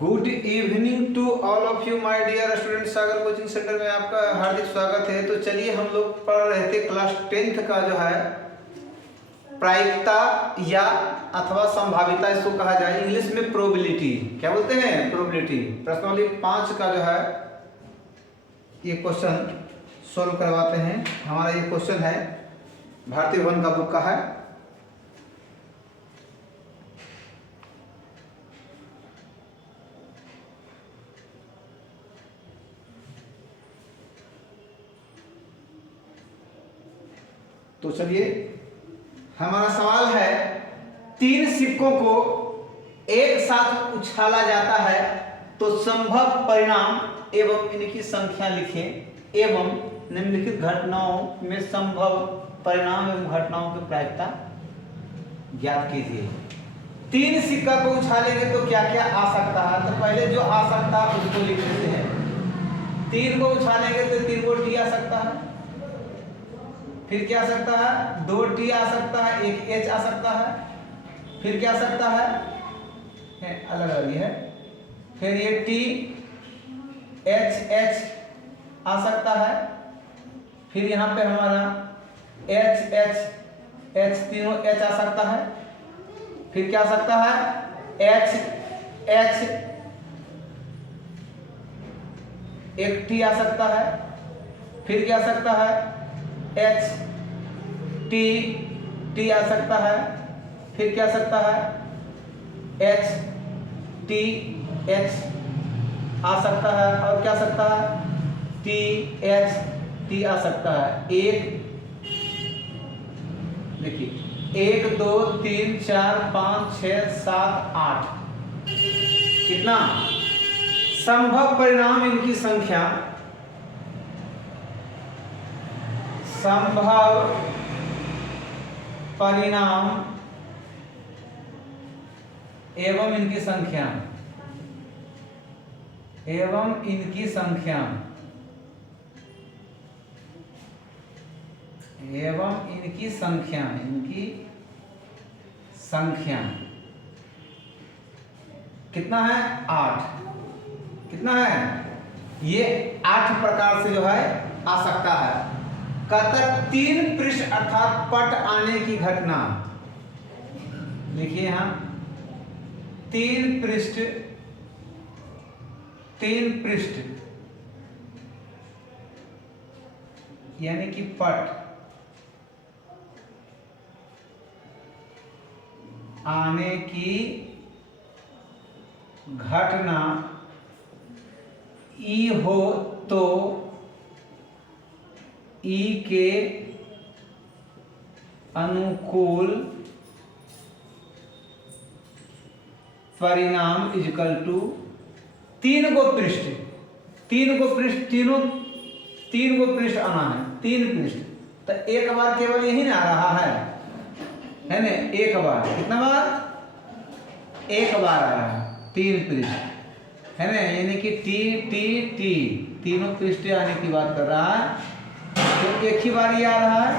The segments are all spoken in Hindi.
Good evening to all of you my dear student. Sagar coaching centre में आपका हार्दिक स्वागत है। तो चलिए हम लोग पढ़ रहे थे क्लास 10th का जो है प्रायिकता या अथवा संभाविता, इसको कहा जाए इंग्लिश में प्रोबेबिलिटी। क्या बोलते हैं? प्रोबेबिलिटी। प्रश्नावली 5 का जो है ये क्वेश्चन सोल्व करवाते हैं। हमारा ये क्वेश्चन है भारतीय भवन का बुक का है। तो चलिए हमारा सवाल है, 3 सिक्कों को एक साथ उछाला जाता है तो संभव परिणाम एवं इनकी संख्या लिखें एवं निम्नलिखित घटनाओं में संभव परिणाम एवं घटनाओं की प्रायिकता ज्ञात कीजिए। 3 सिक्का को उछालेंगे तो क्या क्या आ सकता है? तो पहले जो आ सकता है उसको लिख देते हैं। 3 को उछालेंगे तो 3 को टी आ सकता है, फिर क्या आ सकता है? 2 टी आ सकता है, 1 एच आ सकता है, फिर क्या आ सकता है? अलग अलग है। फिर ये टी एच एच आ सकता है, फिर यहाँ पे हमारा एच एच एच तीनों एच आ सकता है, फिर क्या आ सकता है? एच एच एक टी आ सकता है, फिर क्या आ सकता है? एच टी टी आ सकता है, फिर क्या आ सकता है? एच टी एच आ सकता है, और क्या आ सकता है? टी एच टी आ सकता है। एक देखिए 1 2 3 4 5 6 7 8 कितना संभव परिणाम इनकी संख्या, संभव परिणाम एवं इनकी संख्या, एवं इनकी संख्या, एवं इनकी संख्या, इनकी संख्या कितना है? 8। कितना है? ये 8 प्रकार से जो है आ सकता है। कहता 3 पृष्ठ अर्थात पट आने की घटना। देखिए यहां 3 पृष्ठ, 3 पृष्ठ यानी कि पट आने की घटना ई हो तो ई के अनुकूल परिणाम इजकल टू 3 को पृष्ठ, 3 को पृष्ठ, तीन को पृष्ठ आना है, 3 पृष्ठ। तो एक बार केवल यही ना आ रहा है ना? एक बार, कितना बार? एक बार आ रहा है 3 पृष्ठ, है ना? यानी कि टी टी टी तीनों पृष्ठ आने की बात कर रहा है। तो एक ही बार ये आ रहा है,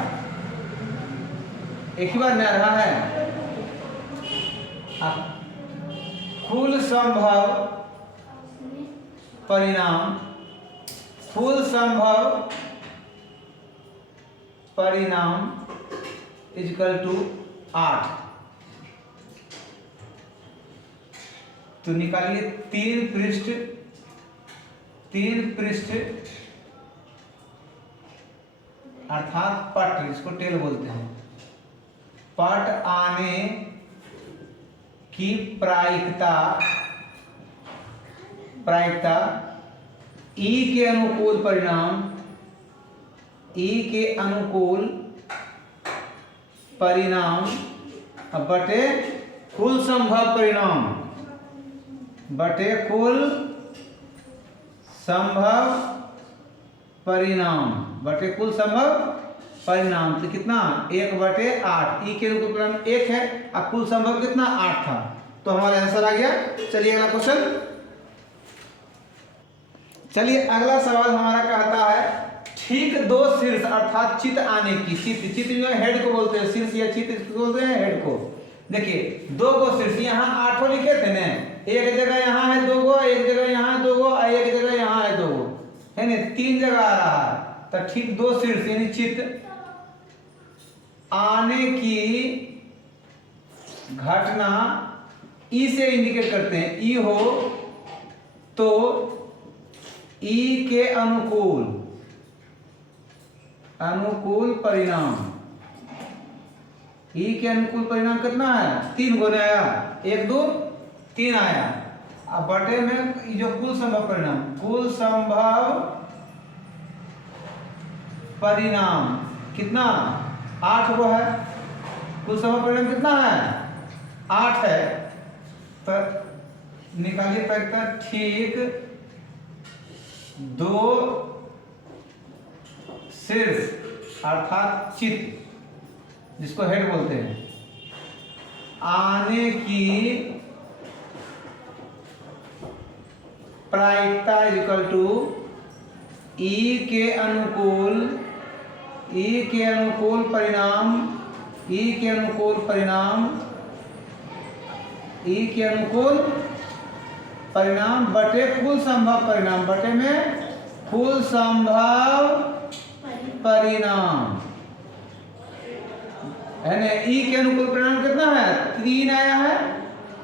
एक ही बार में आ रहा है। कुल संभव परिणाम, कुल संभव परिणाम इजकल टू 8। तो निकालिए 3 पृष्ठ, 3 पृष्ठ अर्थात पट, इसको टेल बोलते हैं। पट आने की प्रायिकता, प्रायिकता ई के अनुकूल परिणाम, ई के अनुकूल परिणाम बटे कुल संभव परिणाम, बटे कुल संभव परिणाम, बटे कुल संभव परिणाम। तो कितना? 1/8। ई के अनुकूल परिणाम 1 है और कुल संभव कितना? 8 था। तो हमारा आंसर आ गया। चलिए अगला क्वेश्चन। चलिए अगला सवाल हमारा कहता है, ठीक 2 शीर्ष अर्थात चित आने की, चित जो है हेड को बोलते हैं, शीर्ष या चित इसको बोलते हैं हेड को। देखिए दो गो शीर्ष यहाँ 8 लिखे थे ना, एक जगह यहाँ है 2 गो, एक जगह यहाँ 2 गो, एक जगह यहाँ है 2 गो, है ना, 3 जगह आ रहा है। तो ठीक दो शीर्ष यानी चित्त आने की घटना ई से इंडिकेट करते हैं। ई हो तो ई के अनुकूल परिणाम, ई के अनुकूल परिणाम कितना है 3 गुना आया, 1 2 3 आया। अब बटे में जो कुल संभव परिणाम कितना 8 गो है, कुल संभव परिणाम कितना है 8 है। तो निकालिए पैक्टर, ठीक 2 शीर्ष अर्थात चित्त जिसको हेड बोलते हैं आने की प्रायिकता इक्वल टू ई के अनुकूल परिणाम बटे कुल संभव परिणाम, बटे में कुल संभव परिणाम है ना। ई के अनुकूल परिणाम कितना है 3 आया है,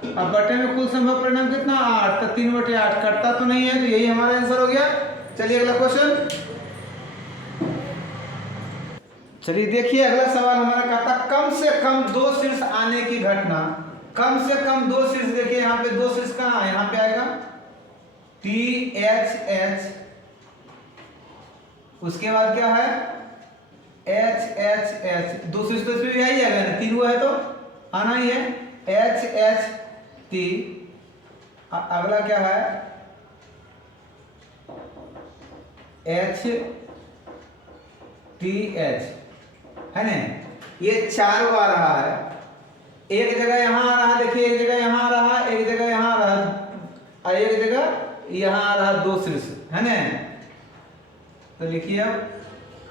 अब बटे में कुल संभव परिणाम कितना 8, तो 3 बटे 8 कटता तो नहीं है, तो यही हमारा आंसर हो गया। चलिए अगला क्वेश्चन, चलिए देखिए अगला सवाल हमारा कहता कम से कम 2 शीर्ष आने की घटना। कम से कम 2 शीर्ष, देखिए यहाँ पे 2 शीर्ष कहाँ है, यहाँ पे आएगा THH, उसके बाद क्या है HHH, 2 शीर्ष तो इसमें भी आ ही जाएगा ना, 3 हुआ है तो आना ही है HHT। अगला क्या है HTH, है ना, ये 4 आ रहा है, एक जगह यहाँ आ रहा है, देखिए एक जगह यहाँ आ रहा है, एक जगह यहाँ आ रहा है, एक जगह यहाँ आ रहा है 2 शीर्ष, है ना। तो लिखिए अब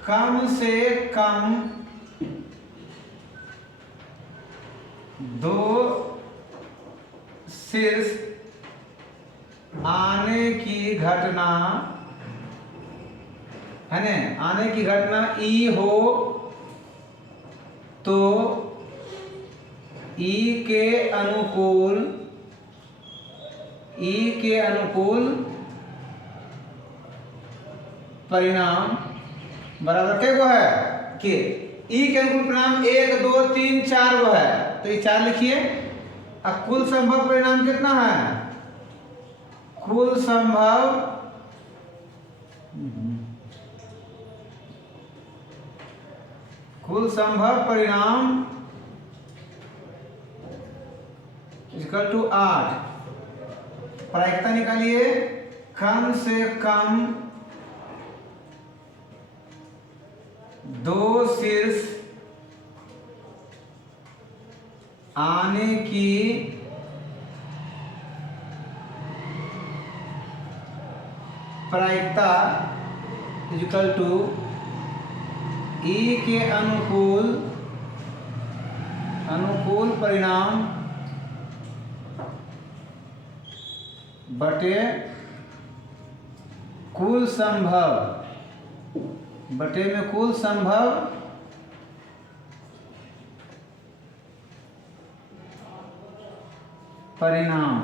कम से कम 2 शीर्ष आने की घटना, है ना, आने की घटना ई हो तो ई के अनुकूल परिणाम बराबर क्या गो है कि ई के अनुकूल परिणाम 1 2 3 4 गो है, तो ये 4 लिखिए। अब कुल संभव परिणाम कितना है, कुल संभव परिणाम इक्वल टू 8। प्रायिकता निकालिए, कम से कम 2 शीर्ष आने की प्रायिकता इक्वल टू ई के अनुकूल परिणाम बटे कुल संभव, बटे में कुल संभव परिणाम।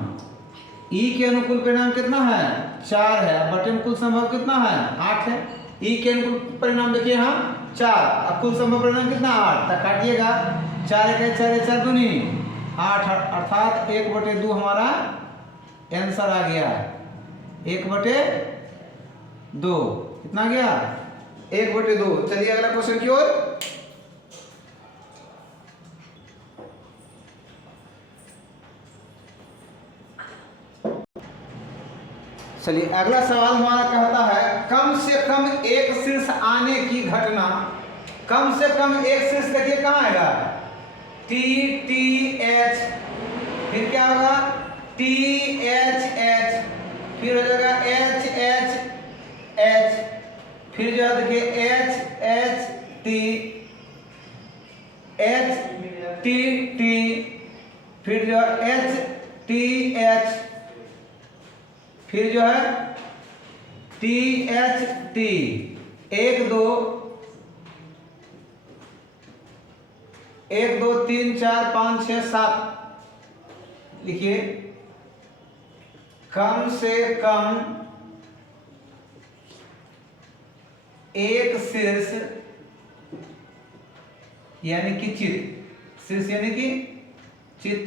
ई के अनुकूल परिणाम कितना है 4 है, बटे में कुल संभव कितना है 8 है। ई के अनुकूल परिणाम देखिए यहाँ 4, अब कुल संभव परिणाम कितना 8, तक काटिएगा 4 1 4 4 दूनी 8, अर्थात 1/2 हमारा आंसर आ गया, 1/2 कितना गया 1/2। चलिए अगला क्वेश्चन की ओर। चलिए अगला सवाल हमारा कहता है कम से कम 1 शीर्ष आने की घटना। कम से कम 1 शीर्ष देखिए कहाँ आएगा TTH, फिर क्या होगा THH, फिर हो जाएगा HHH, फिर जो है देखिए HHT, HTT, फिर जो है एच टी एच, फिर जो है टी एच टी, 1 2 1 2 3 4 5 6 7 लिखिए। कम से कम एक शीर्ष यानी कि चित, शीर्ष यानी कि चित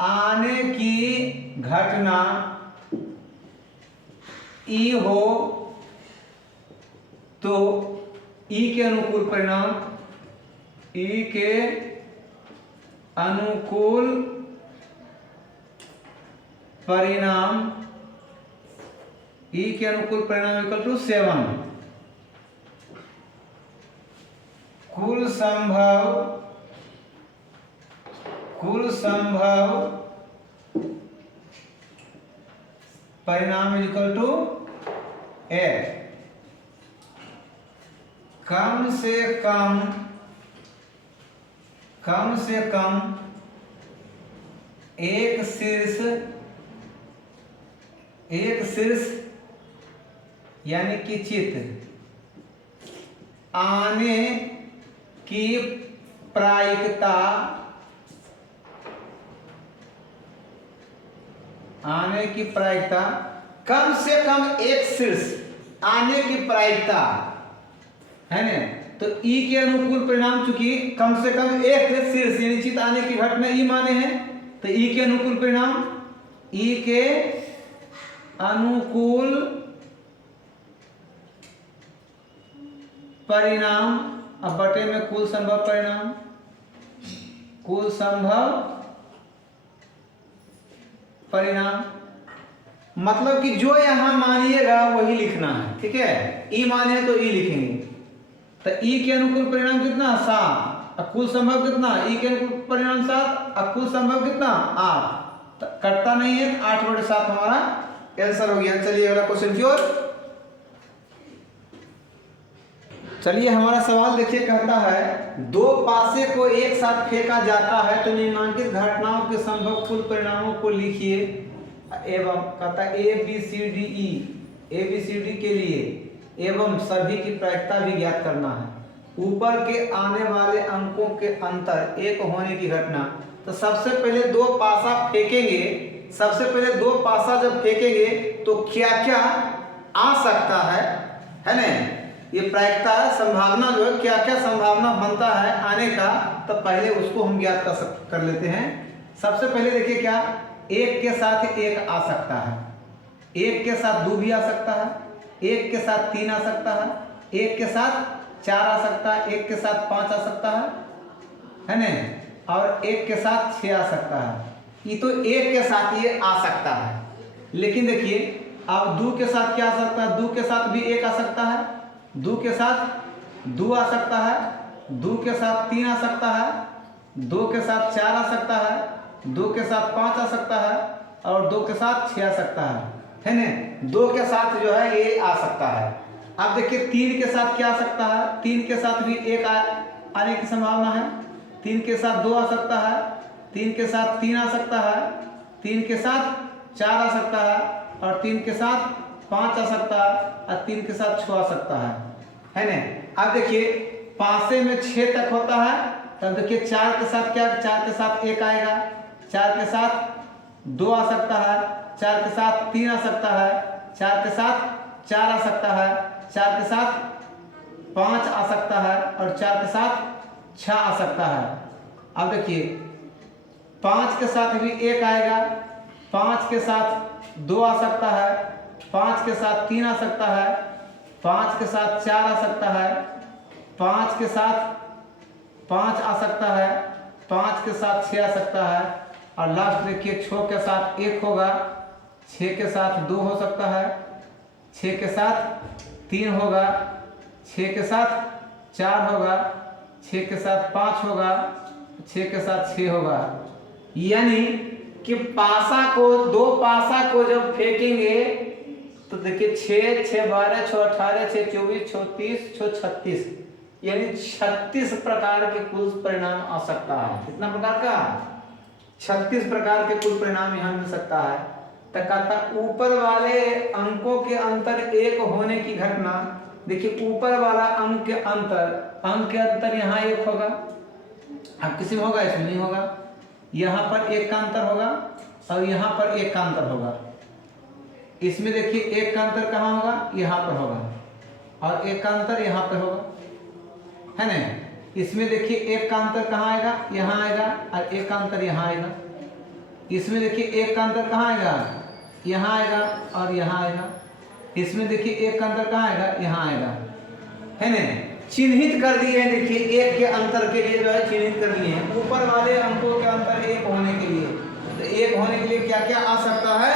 आने की घटना ई हो तो ई के अनुकूल परिणाम, ई के अनुकूल परिणाम, ई के अनुकूल परिणाम इक्वल टू 7। कुल संभव परिणाम इक्वल टू 8। कम से कम एक शीर्ष यानी कि चित आने की प्रायिकता, कम से कम एक शीर्ष आने की प्रायिकता है ना। तो ई के अनुकूल परिणाम, चूंकि कम से कम एक शीर्ष यानी चित आने की घटना ई माने हैं, तो ई के अनुकूल परिणाम, ई के अनुकूल परिणाम, अब बटे में कुल संभव परिणाम, कुल संभव परिणाम, मतलब कि जो यहां मानिएगा वही लिखना है, ठीक है। ई माने तो ई लिखेंगे, तो ई के अनुकूल परिणाम कितना 7, अब कुल संभव कितना, ई के अनुकूल परिणाम 7, अब कुल संभव कितना 8, तो कटता नहीं है, 8/7 हमारा आंसर हो गया। चलिए अगला क्वेश्चन की ओर चलिए। हमारा सवाल देखिए, कहता है दो पासे को एक साथ फेंका जाता है तो निम्नलिखित घटनाओं के संभव कुल परिणामों को लिखिए एवं कहता है ए बी सी डी के लिए एवं सभी की प्रायिकता भी ज्ञात करना है। ऊपर के आने वाले अंकों के अंतर एक होने की घटना। तो सबसे पहले दो पासा फेंकेंगे, सबसे पहले दो पासा जब फेंकेंगे तो क्या क्या आ सकता है ना। ये प्रायिकता संभावना जो है, क्या क्या संभावना बनता है आने का, तो पहले उसको हम ज्ञात कर लेते हैं। सबसे पहले देखिए क्या, एक के साथ एक आ सकता है, एक के साथ 2 भी आ सकता है, एक के साथ 3 आ सकता है, एक के साथ 4 आ सकता है, एक के साथ 5 आ सकता है ना, और एक के साथ 6 आ सकता है। ये तो एक के साथ ये आ सकता है। लेकिन देखिए अब 2 के साथ क्या आ सकता है, 2 के साथ भी 1 आ सकता है, 2 के साथ 2 आ सकता है, 2 के साथ 3 आ सकता है, 2 के साथ 4 आ सकता है, 2 के साथ 5 आ सकता है, और 2 के साथ 6 आ सकता है ना। 2 के साथ जो है ये आ सकता है। अब देखिए 3 के साथ क्या आ सकता है, 3 के साथ भी 1 आने की संभावना है, 3 के साथ 2 आ सकता है, 3 के साथ 3 आ सकता है, 3 के साथ 4 आ सकता है, और 3 के साथ 5 आ सकता है, और 3 के साथ 6 आ सकता है ना। अब देखिए पासे में 6 तक होता है, तब देखिए 4 के साथ क्या, 4 के साथ 1 आएगा, 4 के साथ 2 आ सकता है, 4 के साथ 3 आ सकता है, 4 के साथ 4 आ सकता है, 4 के साथ 5 आ सकता है, और 4 के साथ 6 आ सकता है। अब देखिए 5 के साथ भी 1 आएगा, 5 के साथ 2 आ सकता है, 5 के साथ 3 आ सकता है, 5 के साथ 4 आ सकता है, 5 के साथ 5 आ सकता है, 5 के साथ 6 आ सकता है, और लास्ट देखिए 6 के साथ 1 होगा, 6 के साथ 2 हो सकता है, 6 के साथ 3 होगा, 6 के साथ 4 होगा, 6 के साथ 5 होगा, 6 के साथ 6 होगा। यानी कि पासा को, दो पासा को जब फेंकेंगे तो देखिए 6 6 12 6 18 6 24 6 30 6 36, यानी 36 प्रकार के कुल परिणाम आ सकता है। कितना प्रकार का 36 प्रकार के कुल परिणाम यहाँ मिल सकता है। तो कहता ऊपर वाले अंकों के अंतर एक होने की घटना। देखिए ऊपर वाला अंक के अंतर यहाँ एक होगा, अब किसी में होगा, इसमें नहीं होगा। यहाँ पर एक का अंतर होगा और यहाँ पर एक का अंतर होगा। इसमें देखिए एक का अंतर कहाँ होगा, यहाँ पर होगा, और एक का अंतर यहाँ पर होगा, है ना। इसमें देखिए एक का अंतर कहाँ आएगा, यहाँ आएगा, और एक का अंतर यहाँ आएगा। इसमें देखिए एक का अंतर कहाँ आएगा, यहाँ आएगा और यहाँ आएगा। इसमें देखिए एक का अंतर कहाँ आएगा, यहाँ आएगा, है ना। चिन्हित कर दिए हैं, देखिए एक के अंतर के लिए जो है चिन्हित कर दिए हैं। ऊपर वाले अंकों के अंतर एक होने के लिए, तो एक होने के लिए क्या क्या आ सकता है,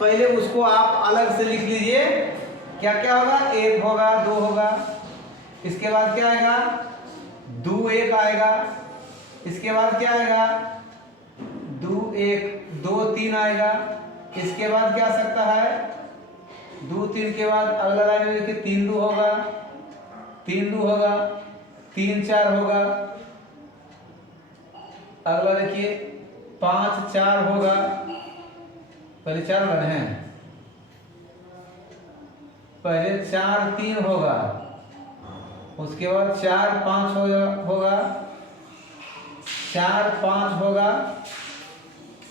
पहले उसको आप अलग से लिख लीजिए। क्या क्या होगा, एक होगा, दो होगा, इसके बाद क्या आएगा, दो एक आएगा, इसके बाद क्या आएगा, दो एक, दो तीन आएगा, इसके बाद क्या आ सकता है, दो तीन के बाद अगला लाइन में देखिए तीन दो होगा, तीन दो होगा, तीन चार होगा, अगला देखिए पांच चार होगा, पहले चार लाइन है, पहले चार तीन होगा, उसके बाद चार पाँच होगा, चार पाँच होगा,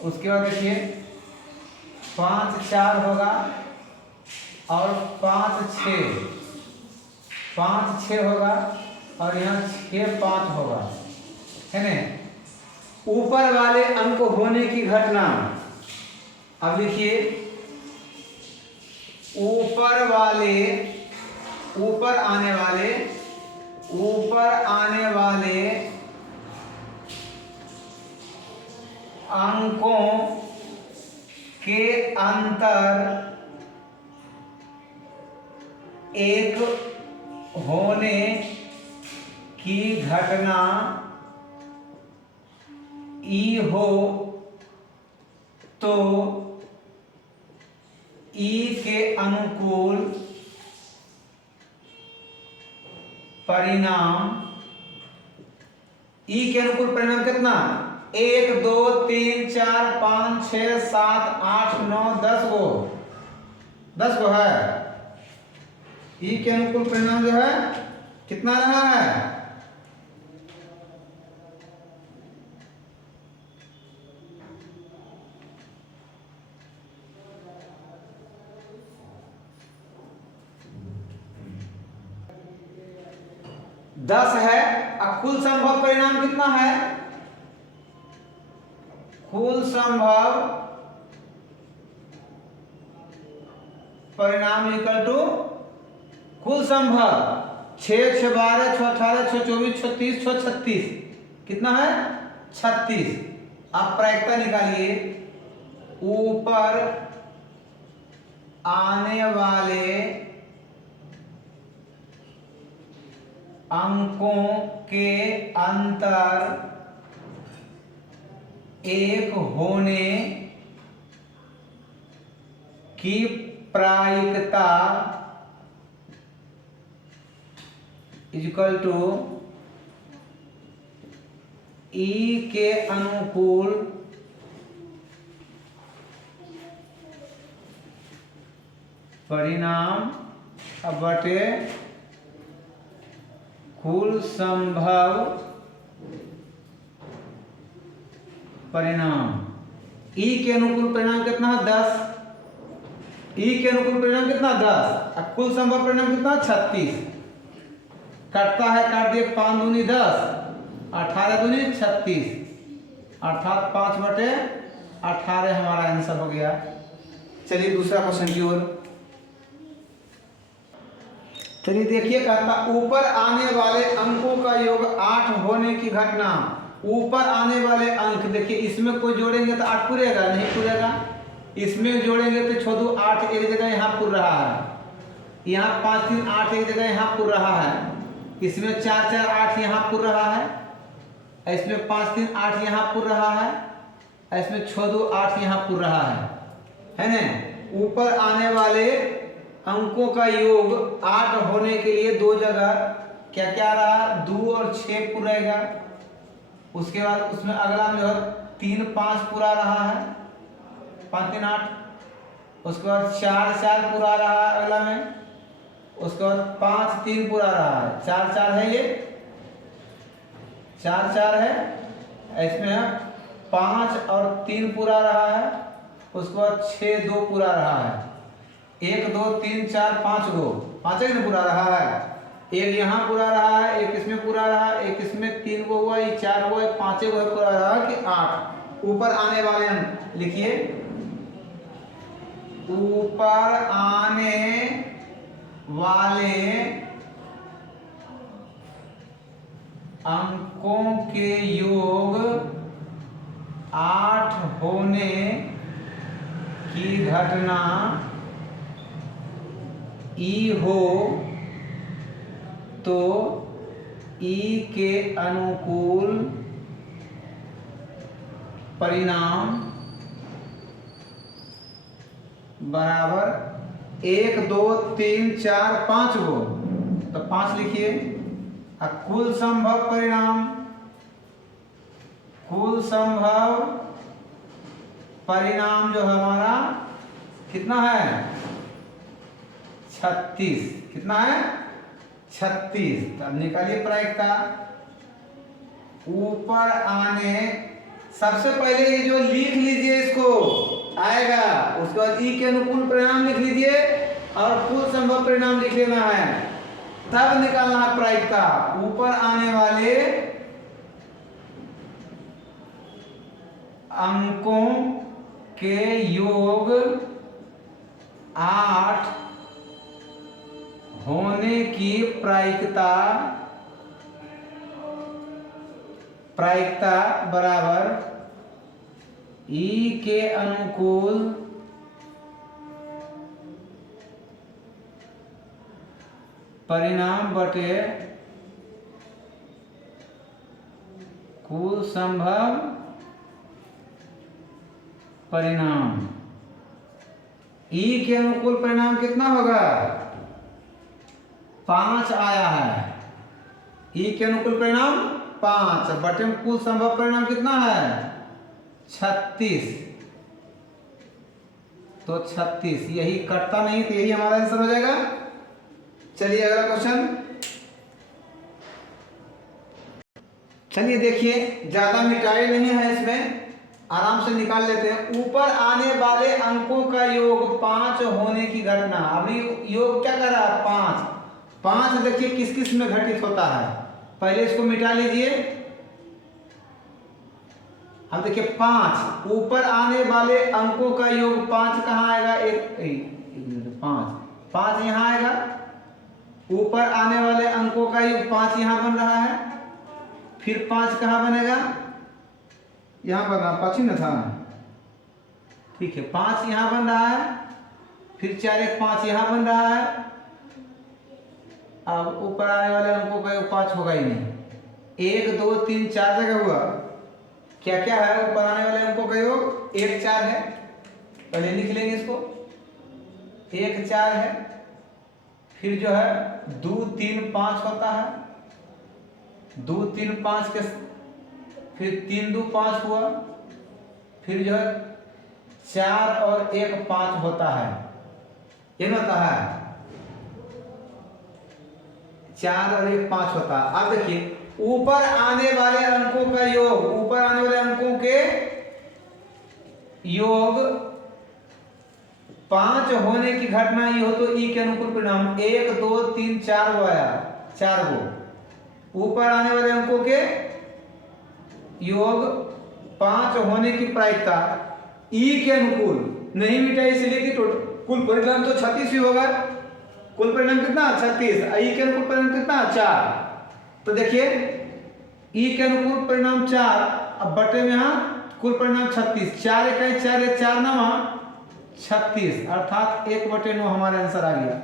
उसके बाद देखिए पाँच चार होगा, और पाँच छः होगा, और यहाँ छः पाँच होगा, है ना। ऊपर वाले अंक होने की घटना। अब लिखिए ऊपर आने वाले अंकों के अंतर एक होने की घटना ई हो तो ई के अनुकूल परिणाम, ई के अनुकूल परिणाम कितना, 1 2 3 4 5 6 7 8 9 10 गो है। ई के अनुकूल परिणाम जो है कितना रहा है, दस है। अब कुल संभव परिणाम कितना है, कुल संभव परिणाम इक्वल टू कुल संभव 6 6 12 6 18 6 24 6 30 6 36, कितना है 36। आप प्रायिकता निकालिए, ऊपर आने वाले अंकों के अंतर एक होने की प्रायिकता इक्वल टू ई के अनुकूल परिणाम बटे कुल संभव परिणाम। ई के अनुकूल परिणाम कितना है 10, ई के अनुकूल परिणाम कितना 10, अब कुल संभव परिणाम कितना 36। कटता है, काट दिए 5 दूनी 10, 18 दूनी 36, अर्थात 5/18 हमारा आंसर हो गया। चलिए दूसरा क्वेश्चन की ओर चलिए। देखिए कहता ऊपर आने वाले अंकों का योग 8 होने की घटना। ऊपर आने वाले अंक देखिए, इसमें कोई जोड़ेंगे तो 8 पूरेगा, नहीं पूरेगा। इसमें जोड़ेंगे तो 6 2 8 एक जगह यहाँ पुर रहा है, यहाँ 5 3 8 एक जगह यहाँ पुर रहा है, इसमें 4 4 8 यहाँ पुर रहा है, इसमें 5 3 8 यहाँ पुर रहा है, इसमें 6 2 8 यहाँ पुर रहा है ना। ऊपर आने वाले अंकों का योग 8 होने के लिए दो जगह क्या क्या रहा, 2 और 6 पूरेगा। उसके बाद उसमें अगला में 3 5 पूरा रहा है, 5 3 8। उसके बाद 4 4 पूरा रहा है अगला में, उसके बाद 5 3 पूरा रहा है, 4 4 है, ये 4 4 है, इसमें है 5 और 3 पूरा रहा है, उसके बाद 6 2 पूरा रहा है, 1 2 3 4 5 गो, 5 ही पूरा रहा है, एक यहाँ पूरा रहा है, एक इसमें पूरा रहा, एक इसमें 3 गो हुआ, ये 4 हुआ, 5 गो पूरा रहा कि 8। ऊपर आने वाले अंक लिखिए, ऊपर आने वाले अंकों के योग 8 होने की घटना ई हो तो ई के अनुकूल परिणाम बराबर 1 2 3 4 5 गो, तो 5 लिखिए। अब कुल संभव परिणाम, कुल संभव परिणाम जो हमारा कितना है 36, कितना है 36। तब निकालिए प्रायिकता। ऊपर आने, सबसे पहले ये जो लिख लीजिए इसको आएगा, उसके बाद ई के अनुकूल परिणाम लिख लीजिए और कुल संभव परिणाम लिख लेना है, तब निकालना है प्रायिकता। ऊपर आने वाले अंकों के योग 8 होने की प्रायिकता बराबर ई के अनुकूल परिणाम बटे कुल संभव परिणाम। ई के अनुकूल परिणाम कितना होगा 5 आया है, ई के अनुकूल परिणाम 5 बटे में कुल संभव परिणाम कितना है 36, तो 36 यही कटता नहीं, तो यही हमारा आंसर हो जाएगा। चलिए अगला क्वेश्चन, चलिए देखिए, ज्यादा मिटाई नहीं है इसमें, आराम से निकाल लेते हैं। ऊपर आने वाले अंकों का योग 5 होने की घटना, अभी योग क्या कर रहा है 5 5 देखिए किस किस में घटित होता है, पहले इसको मिटा लीजिए। अब देखिए 5 ऊपर आने वाले अंकों का योग 5 कहाँ आएगा, एक 5 यहाँ आएगा, ऊपर आने वाले अंकों का योग 5 यहाँ बन रहा है, फिर 5 कहाँ बनेगा, यहाँ बना 5 ही ना था, ठीक है 5 यहाँ बन रहा है, फिर 4 1 5 यहाँ बन रहा है। अब ऊपर आने वाले अंकों का योग 5 होगा ही नहीं, 1 2 3 4 जगह हुआ, क्या क्या है ऊपर आने वाले अंकों का योग 1 4 है, पहले लिख लेंगे इसको, 1 4 है, फिर जो है 2 3 5 होता है, 2 3 5 के, फिर 3 2 5 हुआ, फिर जो है 4 और 1 5 होता है, ये होता है 4 और 1 5 होता है। अब देखिए ऊपर आने वाले अंकों का योग, ऊपर आने वाले अंकों के योग 5 होने की घटना ये हो तो ई के अनुकूल परिणाम 1 2 3 4 गो आया, 4 गो। ऊपर आने वाले अंकों के योग 5 होने की प्रायिकता ई के अनुकूल नहीं मिटा, इसलिए कि कुल परिणाम तो 36 ही होगा, कुल परिणाम कितना 36, ई के अनुकूल परिणाम कितना 4। तो देखिए ई के अनुकूल परिणाम 4, अब बटे में यहाँ कुल परिणाम 36, 4 1 4 4 9 36, अर्थात 1/9 हमारा आंसर आ गया।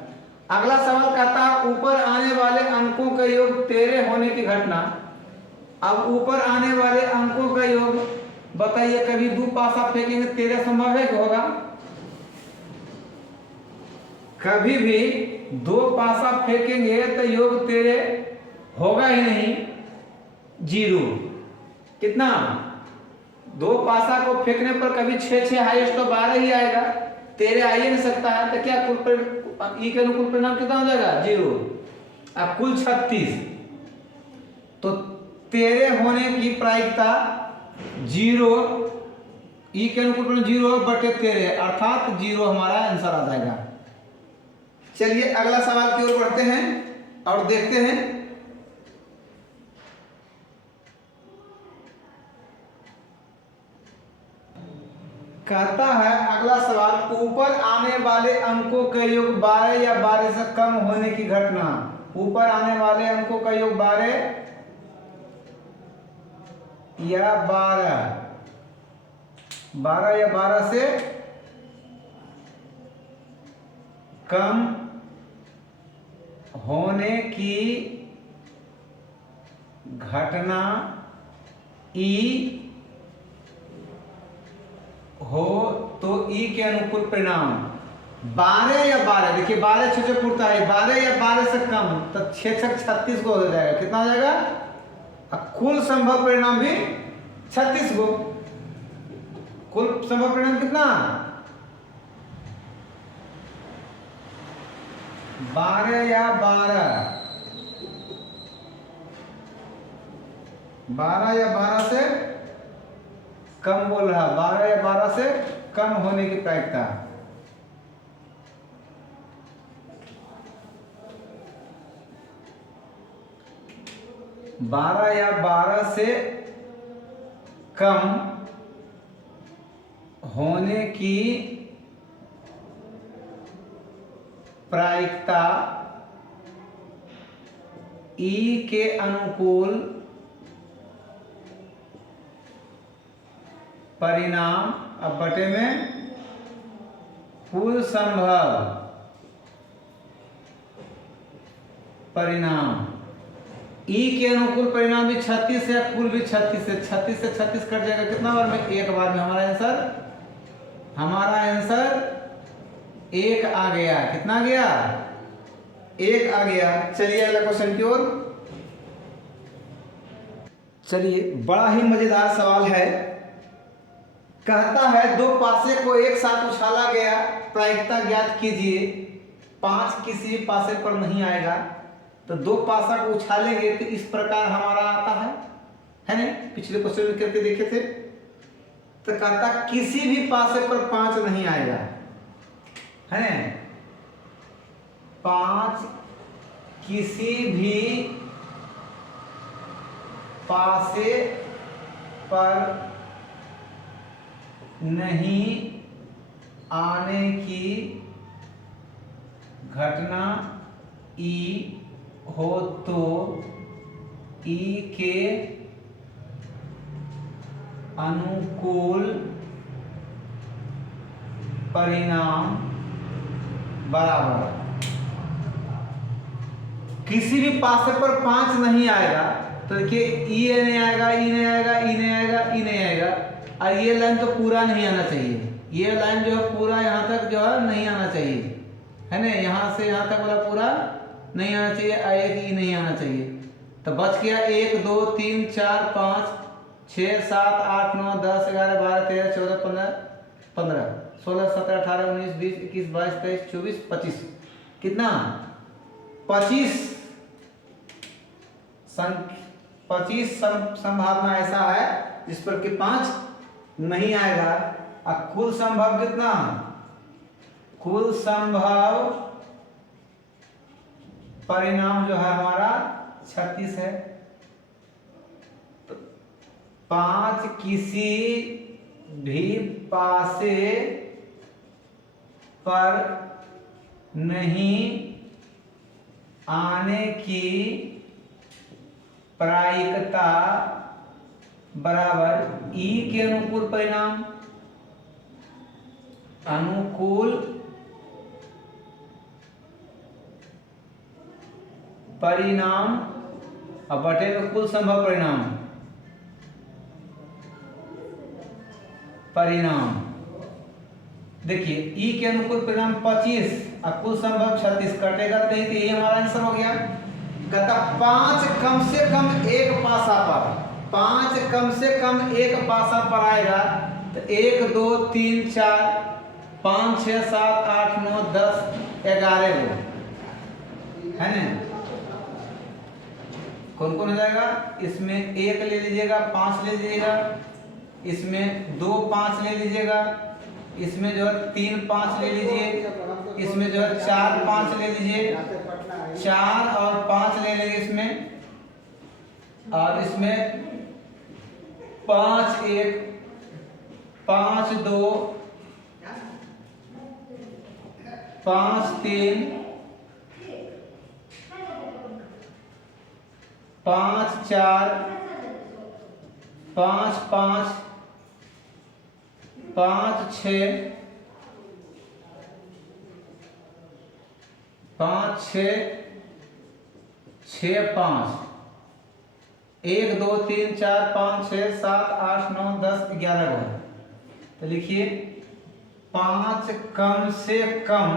अगला सवाल कहता है ऊपर आने वाले अंकों का योग 13 होने की घटना। अब ऊपर आने वाले अंकों का योग बताइए, कभी 2 पासा फेंकेंगे 13 संभव है कि होगा, कभी भी 2 पासा फेंकेंगे तो योग 13 होगा ही नहीं, 0 कितना दो पासा को फेंकने पर कभी 6 हाईएस्ट तो 12 ही आएगा, 13 आ ही नहीं सकता है, तो क्या ई के अनुकूल परिणाम कितना हो जाएगा 0। अब कुल 36, तो 13 होने की प्रायिकता 0, ई के अनुकूल परिणाम 0/13 अर्थात 0 हमारा आंसर आ जाएगा। चलिए अगला सवाल की ओर बढ़ते हैं और देखते हैं। कहता है अगला सवाल, ऊपर आने वाले अंकों का योग 12 या 12 से कम होने की घटना। ऊपर आने वाले अंकों का योग 12 या 12 से कम होने की घटना ई हो तो ई के अनुकूल परिणाम 12 या 12, देखिए 12 6 पूर्ता है, 12 या 12 से कम, तो 6 6 36 को हो जाएगा। कितना हो जाएगा? अब कुल संभव परिणाम भी 36 को, कुल संभव परिणाम कितना 12 या 12 से कम बोल रहा, 12 या 12 से कम होने की प्रायिकता। बारह या 12 से कम होने की प्रायिकता ई के अनुकूल परिणाम, अब बटे में कुल संभव परिणाम। ई के अनुकूल परिणाम भी 36 है, कुल भी 36 है, 36 से 36 कट जाएगा कितना बार में? एक बार में। हमारा आंसर 1 आ गया। कितना गया? 1 आ गया। चलिए अगला क्वेश्चन की ओर। चलिए बड़ा ही मजेदार सवाल है। कहता है दो पासे को एक साथ उछाला गया, प्रायिकता ज्ञात कीजिए। 5 किसी भी पासे पर नहीं आएगा, तो दो पासा को उछालेंगे तो इस प्रकार हमारा आता है नहीं? पिछले क्वेश्चन में करके देखे थे। तो कहता किसी भी पासे पर 5 नहीं आएगा, है ना? 5 किसी भी पासे पर नहीं आने की घटना ई हो तो ई के अनुकूल परिणाम बराबर। किसी भी पासे पर 5 नहीं आएगा, तो देखिए ई नहीं आएगा, ई नहीं आएगा, ई नहीं आएगा, ई नहीं आएगा, और ये लाइन तो पूरा नहीं आना चाहिए। ये लाइन जो है पूरा यहाँ तक जो है नहीं आना चाहिए, है ना? यहाँ से यहाँ तक वाला पूरा नहीं आना चाहिए, एक ई नहीं आना चाहिए। तो बच गया 1 2 3 4 5 6 7 8 9 10 11 12 13 14 15 16 17 18 19 20 21 22 23 24 25। कितना? 25 संभावना ऐसा है जिस पर कि 5 नहीं आएगा। और कुल संभव कितना? कुल संभव परिणाम जो है हमारा 36 है। तो 5 किसी भी पासे पर नहीं आने की प्रायिकता बराबर ई के अनुकूल परिणाम, अनुकूल परिणाम और बटे में कुल संभव परिणाम। देखिए ई के अनुकूल परिणाम 25 और कुल संभव 36 कटेगा नहीं, तो ये हमारा आंसर हो गया। कहता 5 कम से कम एक पासा पर, 5 कम से कम एक पासा पर आएगा तो 1 2 3 4 5 6 7 8 9 10 11 गो है ना। कौन कौन हो जाएगा? इसमें 1 ले लीजिएगा, 5 ले लीजिएगा, इसमें 2 5 ले लीजिएगा, इसमें जो है 3 5 ले लीजिए, इसमें जो है 4 5 ले लीजिए, 4 और 5 ले लेंगे इसमें, और इसमें 5 1 5 2 5 3 5 4 5 5 5 6 5 6 6 5 1 2 3 4 5 6 7 8 9 10 11 गो। तो लिखिए 5 कम से कम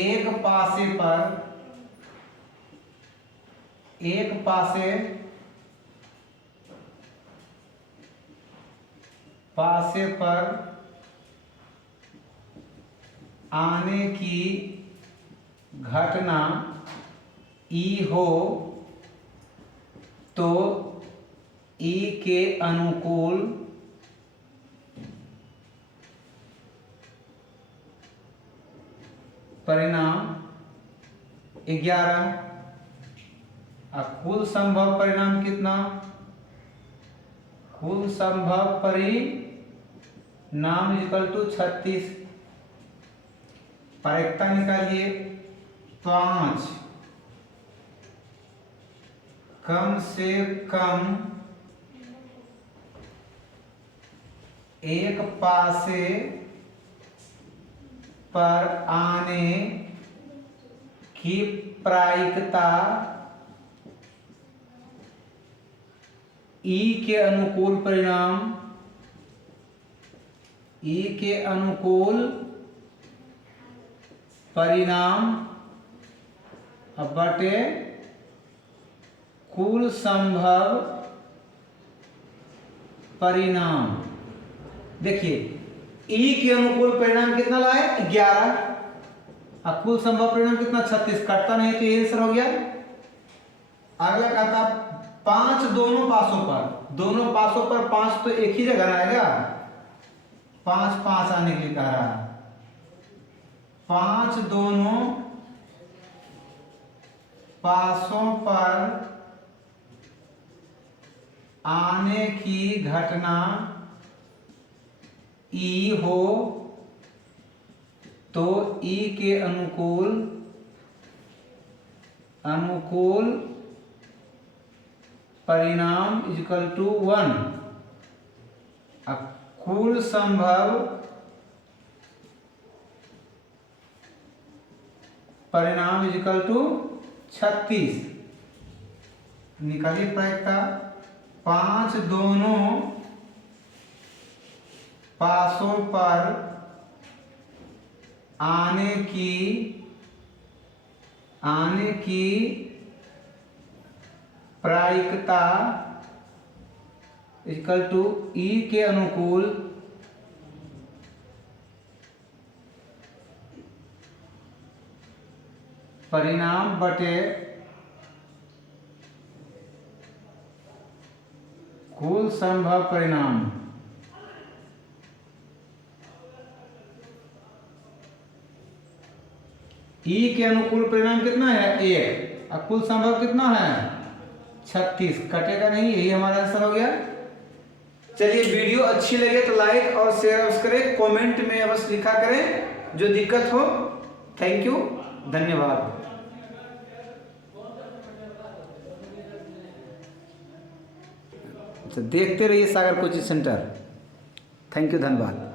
एक पासे पर आने की घटना ई हो तो ई के अनुकूल परिणाम 11। अब कुल संभव परिणाम कितना? कुल संभव परिणाम इक्वल टू 36। प्रायिकता निकालिए। 5 कम से कम एक पासे पर आने की प्रायिकता ई के अनुकूल परिणाम बटे कुल संभव परिणाम। देखिए ई के अनुकूल परिणाम कितना लाए? 11, और कुल संभव परिणाम कितना? 36। कटता नहीं तो ये आंसर हो गया। अगला कहता 5 दोनों पासों पर 5 तो एक ही जगह आएगा, 5 5 आने के लिए कह रहा है। 5 दोनों पासों पर आने की घटना ई हो तो ई के अनुकूल परिणाम इक्वल टू 1। अब कुल संभव परिणाम इक्वल टू 36। निकालिए प्रायिकता। 5 दोनों पासों पर आने की प्रायिकता इक्वल टू ई के अनुकूल परिणाम बटे कुल संभव परिणाम। ई के अनुकूल परिणाम कितना है? 1, और कुल संभव कितना है? 36। कटेगा नहीं, यही हमारा आंसर हो गया। चलिए वीडियो अच्छी लगे तो लाइक और शेयर करें, कमेंट में अवश्य लिखा करें जो दिक्कत हो। थैंक यू, धन्यवाद। देखते रहिए सागर कोचिंग सेंटर। थैंक यू, धन्यवाद।